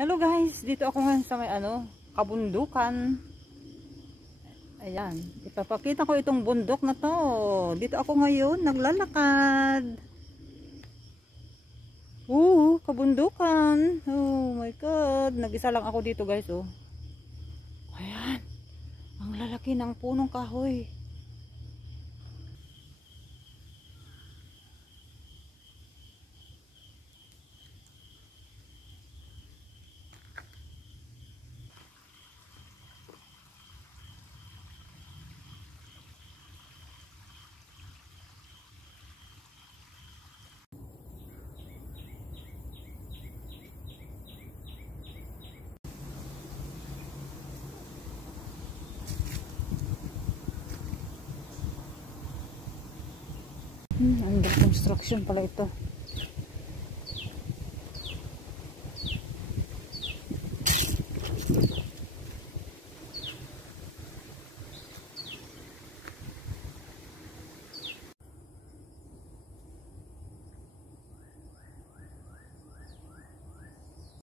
Hello guys, dito ako ngayon sa may kabundukan. Ayan, ipapakita ko itong bundok na to. Dito ako ngayon naglalakad. Kabundukan. Oh my god, nag-isa lang ako dito guys, oh. Ayan, ang lalaki ng punong kahoy. Under construction pala ito.